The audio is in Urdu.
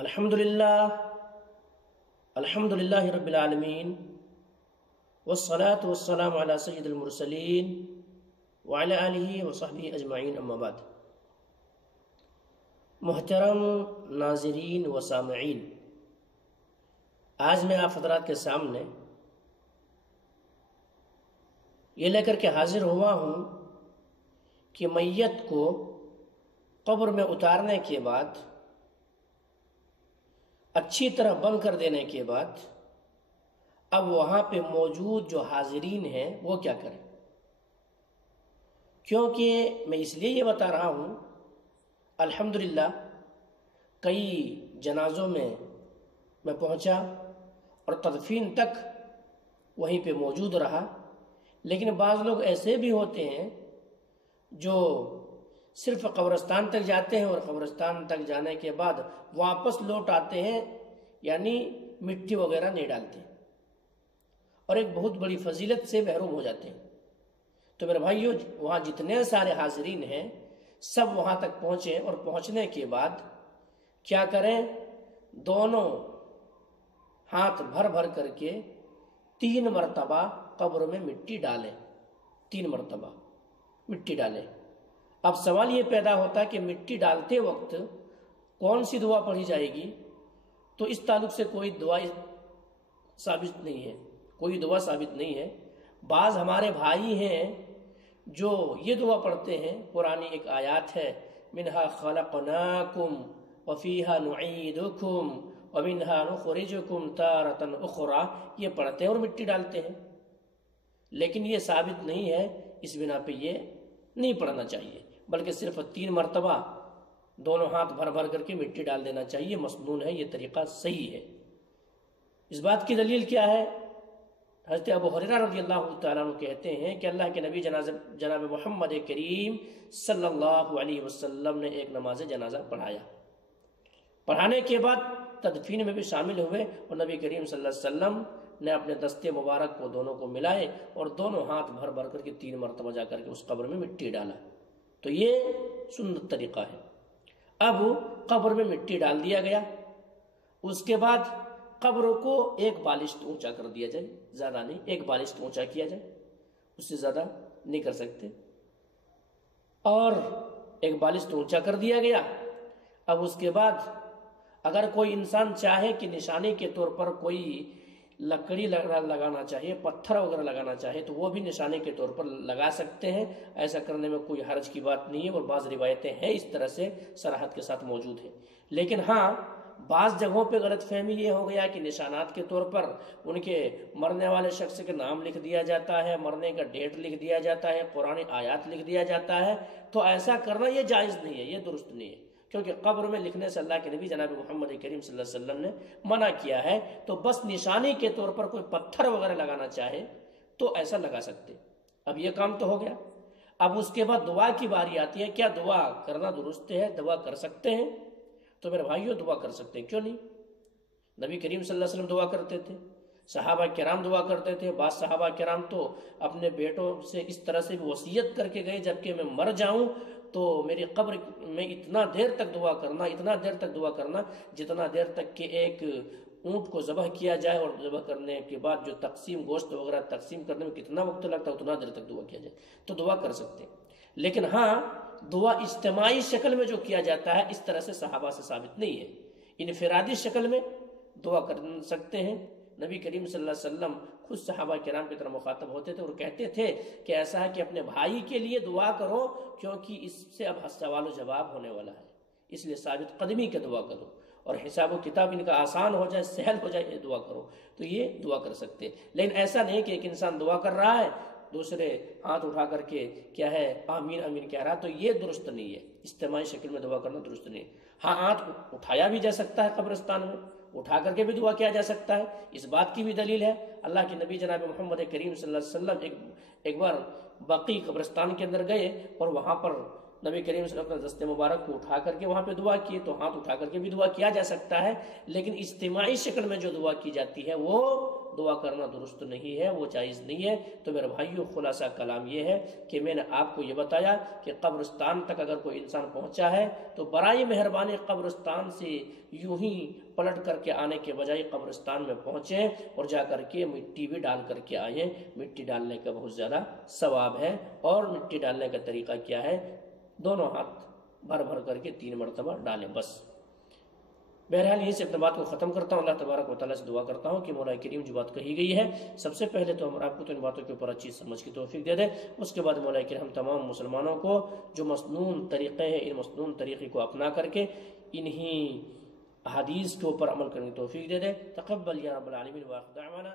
الحمدللہ الحمدللہ رب العالمین والصلاة والسلام علی سید المرسلین وعلی آلہ وصحبہ اجمعین، اما بعد۔ محترم ناظرین و سامعین، آج میں آپ حضرات کے سامنے یہ لے کر کے حاضر ہوا ہوں کہ میت کو قبر میں اتارنے کے بعد، اچھی طرح بند کر دینے کے بعد، اب وہاں پہ موجود جو حاضرین ہیں وہ کیا کریں۔ کیونکہ میں اس لیے یہ بتا رہا ہوں، الحمدللہ کئی جنازوں میں پہنچا اور تدفین تک وہیں پہ موجود رہا، لیکن بعض لوگ ایسے بھی ہوتے ہیں جو صرف قبرستان تک جاتے ہیں اور قبرستان تک جانے کے بعد واپس لوٹ آتے ہیں، یعنی مٹی وغیرہ نہیں ڈالتے اور ایک بہت بڑی فضیلت سے محروم ہو جاتے ہیں۔ تو میرے بھائیو، وہاں جتنے سارے حاضرین ہیں سب وہاں تک پہنچیں، اور پہنچنے کے بعد کیا کریں، دونوں ہاتھ بھر بھر کر کے 3 مرتبہ قبر میں مٹی ڈالیں، 3 مرتبہ مٹی ڈالیں۔ اب سوال یہ پیدا ہوتا ہے کہ مٹی ڈالتے وقت کون سی دعا پڑھی جائے گی؟ تو اس تعلق سے کوئی دعا ثابت نہیں ہے، کوئی دعا ثابت نہیں ہے۔ بعض ہمارے بھائی ہیں جو یہ دعا پڑھتے ہیں، قرآنی ایک آیات ہے، منہا خلقناکم وفیہا نعیدکم ومنہا نخرجکم تارۃ اخری، یہ پڑھتے ہیں اور مٹی ڈالتے ہیں، لیکن یہ ثابت نہیں ہے۔ اس بنا پہ یہ نہیں پڑھنا چاہیے، بلکہ صرف 3 مرتبہ دونوں ہاتھ بھر بھر کر کے مٹی ڈال دینا چاہیے، مسنون ہے، یہ طریقہ صحیح ہے۔ اس بات کی دلیل کیا ہے؟ حضرت ابو ہریرہ رضی اللہ تعالیٰ عنہ کہتے ہیں کہ اللہ کے نبی جناب محمد کریم صلی اللہ علیہ وسلم نے ایک نماز جنازہ پڑھانے کے بعد تدفین میں بھی شامل ہوئے، اور نبی کریم صلی اللہ علیہ وسلم نے اپنے دستے مبارک کو دونوں کو ملائے اور دونوں ہاتھ بھر بھر کر کے 3 مرتبہ جا کر کے اس قبر میں مٹی ڈالا۔ تو یہ سنت طریقہ ہے۔ اب قبر میں مٹی ڈال دیا گیا، اس کے بعد قبر کو 1 بالشت اونچا کر دیا جائے، زیادہ نہیں، 1 بالشت اونچا کیا جائے، اس سے زیادہ نہیں کر سکتے، اور 1 بالشت اونچا کر دیا گیا۔ اب اس کے بعد اگر کوئی انسان چاہے کہ نشانی کے طور پر کوئی لکڑی لگانا چاہیے، پتھر وغیرہ لگانا چاہے، تو وہ بھی نشانے کے طور پر لگا سکتے ہیں، ایسا کرنے میں کوئی حرج کی بات نہیں ہے، اور بعض روایتیں ہیں اس طرح سے صراحت کے ساتھ موجود ہیں۔ لیکن ہاں، بعض جگہوں پہ غلط فہمی یہ ہو گیا کہ نشانات کے طور پر ان کے مرنے والے شخص کے نام لکھ دیا جاتا ہے، مرنے کا ڈیٹ لکھ دیا جاتا ہے، قرآن آیات لکھ دیا جاتا ہے، تو ایسا کرنا یہ جائز نہیں ہے، یہ درست نہیں ہے، کیونکہ قبر میں لکھنے سے اللہ کے نبی جناب محمد کریم صلی اللہ علیہ وسلم نے منع کیا ہے۔ تو بس نشانی کے طور پر کوئی پتھر وغیرہ لگانا چاہے تو ایسا لگا سکتے۔ اب یہ کام تو ہو گیا۔ اب اس کے بعد دعا کی باری آتی ہے، کیا دعا کرنا درست ہے؟ دعا کر سکتے ہیں؟ تو میرے بھائیوں، دعا کر سکتے ہیں، کیوں نہیں؟ نبی کریم صلی اللہ علیہ وسلم دعا کرتے تھے، صحابہ کرام دعا کرتے تھے۔ بعض صحابہ کرام تو اپنے بیٹوں سے اس طرح سے بھی وصیت کر کے گئے، جبکہ میں مر جاؤں تو میری قبر میں اتنا دیر تک دعا کرنا، اتنا دیر تک دعا کرنا، جتنا دیر تک کہ ایک اونٹ کو ذبح کیا جائے، اور ذبح کرنے کے بعد جو تقسیم، گوشت وغیرہ تقسیم کرنے میں کتنا وقت لگتا ہے، اتنا دیر تک دعا کیا جائے، تو دعا کر سکتے ہیں۔ لیکن ہاں، دعا اجتماعی شکل میں جو کیا جاتا ہے، اس طرح سے صحابہ سے ثابت نہیں ہے۔ انفرادی شکل میں دعا کر سکتے ہیں۔ نبی کریم صلی اللہ علیہ وسلم خود صحابہ کرام کی طرح مخاطب ہوتے تھے اور کہتے تھے کہ ایسا ہے کہ اپنے بھائی کے لیے دعا کرو، کیونکہ اس سے اب سوال و جواب ہونے والا ہے، اس لیے ثابت قدمی کے دعا کرو، اور حساب و کتاب ان کا آسان ہو جائے، سہل ہو جائے، یہ دعا کرو۔ تو یہ دعا کر سکتے ہیں۔ لیکن ایسا نہیں کہ ایک انسان دعا کر رہا ہے، دوسرے ہاتھ اٹھا کر کے کیا ہے، آمین آمین کہہ رہا، تو یہ درست نہیں ہے، اجتماعی شکل میں دعا کرنا درست نہیں ہے۔ ہاں، ہاتھ اٹھایا بھی جا سکتا ہے، قبرستان میں اٹھا کر کے بھی دعا کیا جا سکتا ہے، اس بات کی بھی دلیل ہے۔ اللہ کے نبی جناب محمد کریم صلی اللہ علیہ وسلم ایک بار بقیع قبرستان کے اندر گئے، اور وہاں پر نبی کریم صلی اللہ علیہ وسلم دست مبارک کو اٹھا کر کے وہاں پہ دعا کیے، تو ہاتھ اٹھا کر کے بھی دعا کیا جا سکتا ہے، لیکن اجتماعی شکل میں جو دعا کی جاتی ہے وہ دعا کرنا درست نہیں ہے، وہ جائز نہیں ہے۔ تو میرے بھائیوں، خلاصہ کلام یہ ہے کہ میں نے آپ کو یہ بتایا کہ قبرستان تک اگر کوئی انسان پہنچا ہے تو برائے مہربانی قبرستان سے یوں ہی پلٹ کر کے آنے کے بجائے قبرستان میں پہنچیں اور جا کر کے مٹی بھی ڈال کر کے آئیں۔ مٹی ڈالنے کا بہت زیادہ ثواب ہے، اور مٹی ڈالنے کا طریقہ کیا ہے؟ دونوں ہاتھ بھر بھر کر کے 3 مرتبہ ڈالیں بس۔ بہرحال یہیں سے اپنے بات کو ختم کرتا ہوں۔ اللہ تبارک و تعالیٰ سے دعا کرتا ہوں کہ مولا کریم جو بات کہی گئی ہے، سب سے پہلے تو ہم آپ کو تو ان باتوں کے اوپر اچھی سمجھ کی توفیق دے دے، اس کے بعد مولا کریم ہم تمام مسلمانوں کو جو مسنون طریقے ہیں، ان مسنون طریقے کو اپنا کر کے انہی احادیث کے اوپر عمل کرنے کی توفیق دے دے۔ تقبل یا رب العالمین، وآخر دعوانا